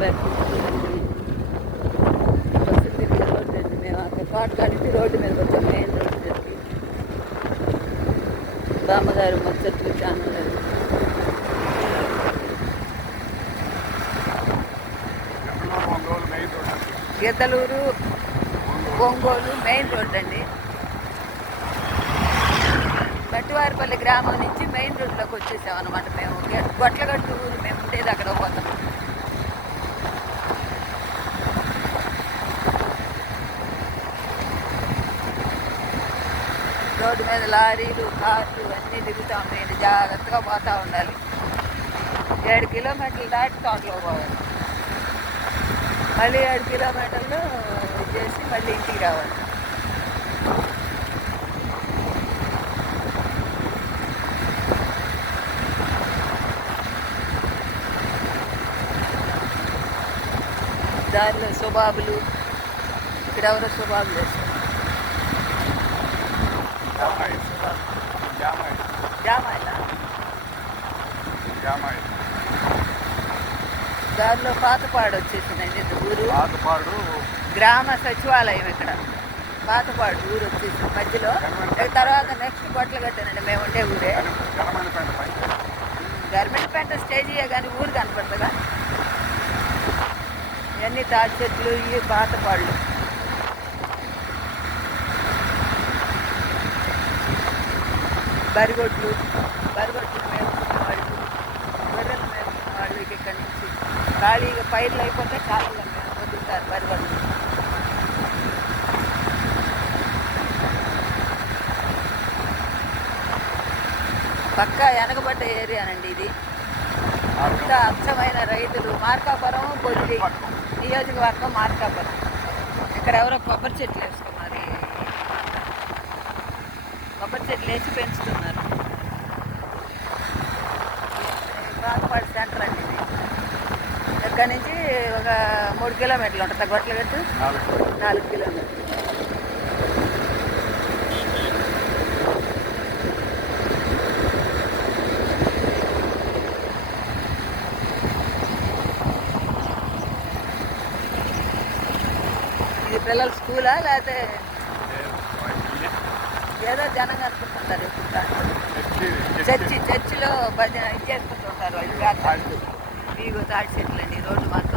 Welcome bus తిరిగే road మేము అక్కడ రోడ్డు మీద వచ్చాం మెయిన్ రోడ్డు మీదకి బామ్మగారు ముచ్చట్లు channel road Geethaluru Ongole main road అండి. గట్టివారిపల్లి గ్రామం నుంచి మెయిన్ రోడ్లోకి వచ్చేసాం అనమాట మేము గొట్లగట్టు ఊరు మేము ఉండేది అక్కడ పోతాం రోడ్డు మీద లారీలు కార్లు అన్నీ తిరుగుతూ ఉంటాయండి జాగ్రత్తగా పోతూ ఉండాలి. ఏడు కిలోమీటర్లు దాటి తోటలో పోవాలి. మళ్ళీ ఏడు కిలోమీటర్లు చేసి మళ్ళీ ఇంటికి రావాలి. దారిలో సుబాబులు ఇక్కడ ఎవరో సుబాబులు వేస్తారు. జామాయి. జామాయి. జామాయిలా జామాయి. దారిలో పాతపాడు వచ్చేసిందండి ఊరు పాతపాడు గ్రామ సచివాలయం ఇక్కడ పాతపాడు ఊరు వచ్చేసింది మధ్యలో తర్వాత నెక్స్ట్ బట్టలు కట్టానండి మేము ఉండే ఊరే గవర్నమెంట్ పెంట స్టేజీయే కానీ ఊరు కనపడుతుందా ఇవన్నీ తాటి చెట్లు ఇవి పాతపాళ్ళు బరిగొడ్లు బరిగొడ్లు మేపుకునే వాళ్ళు గొర్రెలు మేపుకునే వాళ్ళు ఇక్కడి నుంచి ఖాళీగా పైర్లు అయిపోతే చాలా వదులుతారు బరిగొడ్లు. పక్క వెనకబడ్డ ఏరియానండి ఇది. అంత అక్షమైన రైతులు మార్కాపురం బొల్లి నియోజకవర్గం మార్కాపురం. ఇక్కడ ఎవరో కొబ్బరి చెట్లు వేసుకున్నారు కొబ్బరి చెట్లు వేసి పెంచుతున్నారు ఇది పాతపాడు సెంటర్ అండి ఇది ఇక్కడ నుంచి ఒక మూడు కిలోమీటర్లు ఉంటుంది. గొట్లగట్టు నాలుగు నాలుగు కిలోమీటర్లు. ఇది పిల్లల స్కూలా లేకపోతే ఏదో జనం కనుకుంటుంటారు. చర్చి చర్చిలో భజన ఇది చేసుకుంటుంటారు వీగో ప్రార్థన. ఇదిగో తాటి చెట్లు అండి రోడ్డు మాత్రం